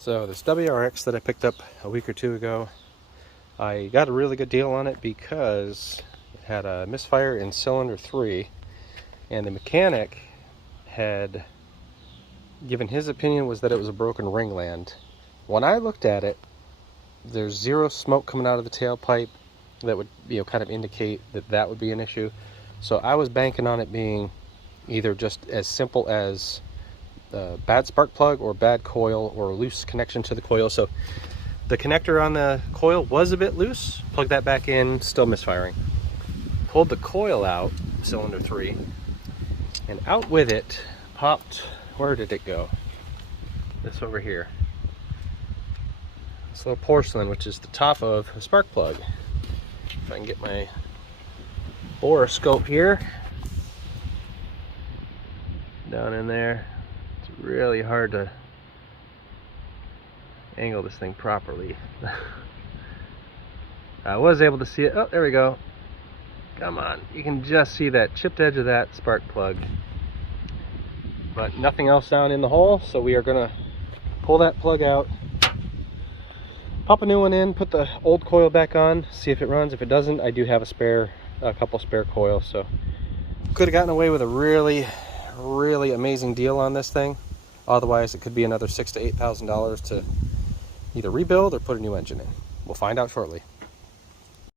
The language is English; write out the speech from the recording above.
So this WRX that I picked up a week or two ago, I got a really good deal on it because it had a misfire in cylinder 3, and the mechanic had given his opinion was that it was a broken ringland. When I looked at it, there's zero smoke coming out of the tailpipe that would, kind of indicate that that would be an issue. So I was banking on it being either just as simple as bad spark plug or bad coil or loose connection to the coil. So the connector on the coil was a bit loose. Plug that back in, still misfiring. Pulled the coil out, cylinder 3, and out with it popped, where did it go? This over here. This little porcelain, which is the top of a spark plug. If I can get my borescope here, down in there. It's really hard to angle this thing properly. I was able to see it. Oh, there we go. Come on, you can just see that chipped edge of that spark plug, but nothing else down in the hole. So we are gonna pull that plug out, pop a new one in, put the old coil back on, see if it runs. If it doesn't, I do have a couple spare coils. So could have gotten away with a really amazing deal on this thing. Otherwise, it could be another $6,000 to $8,000 to either rebuild or put a new engine in. We'll find out shortly.